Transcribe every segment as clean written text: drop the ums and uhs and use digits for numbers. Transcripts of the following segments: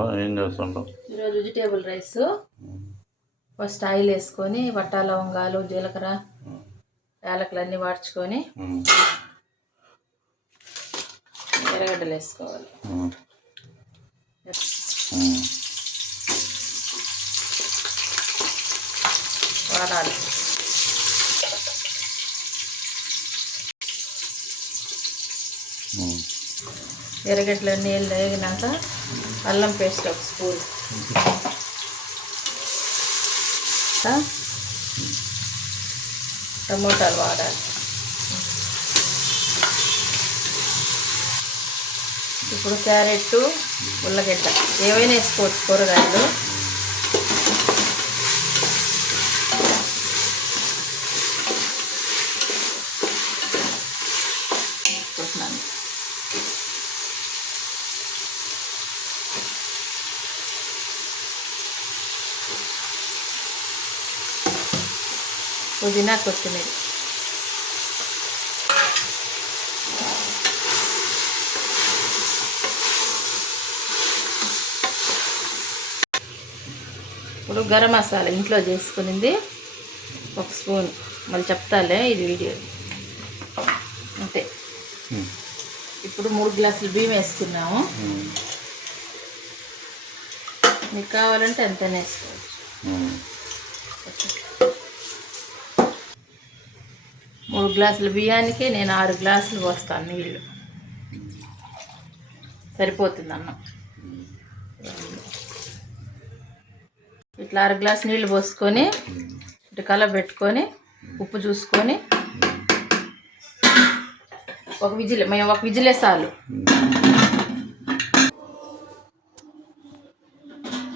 ఏం చేస్తుంటాం ఈరోజు వెజిటేబుల్ రైస్. ఫస్ట్ ఆయిల్ వేసుకొని వట్ట లవంగాలు జీలకర్ర యాలకులు అన్నీ వాడ్చుకొని ఎర్రగడ్డలు వేసుకోవాలి. వాడాలి. ఎర్రగడ్డలు నీళ్ళు వేగినాక అల్లం పేస్ట్ ఒక స్పూన్, టమోటాలు వాడాలి. ఇప్పుడు క్యారెట్ ఉల్లగడ్డ ఏవైనా వేసుకోవచ్చు కూరగాయలు. పుదీనా కొత్తిమీర ఇప్పుడు గరం మసాలా ఇంట్లో చేసుకునింది ఒక స్పూన్. మళ్ళీ చెప్తాలే, ఇది వీడియో అంతే. ఇప్పుడు 3 గ్లాసులు బియ్యం వేసుకున్నాము. మీకు కావాలంటే అంతనే వేసుకోవచ్చు. 3 గ్లాసుల బియ్యానికి నేను 6 గ్లాసులు పోస్తాను నీళ్ళు. సరిపోతుంది అన్నం. ఇట్లా 6 గ్లాసు నీళ్ళు పోసుకొని ఇటు కలబెట్టుకొని ఉప్పు చూసుకొని మేము ఒక విజిలే చాలు.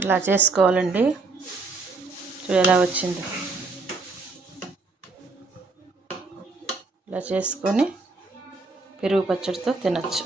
ఇలా చేసుకోవాలండి. ఎలా వచ్చిందో ఇలా చేసుకొని పెరుగు పచ్చడితో తినచ్చు.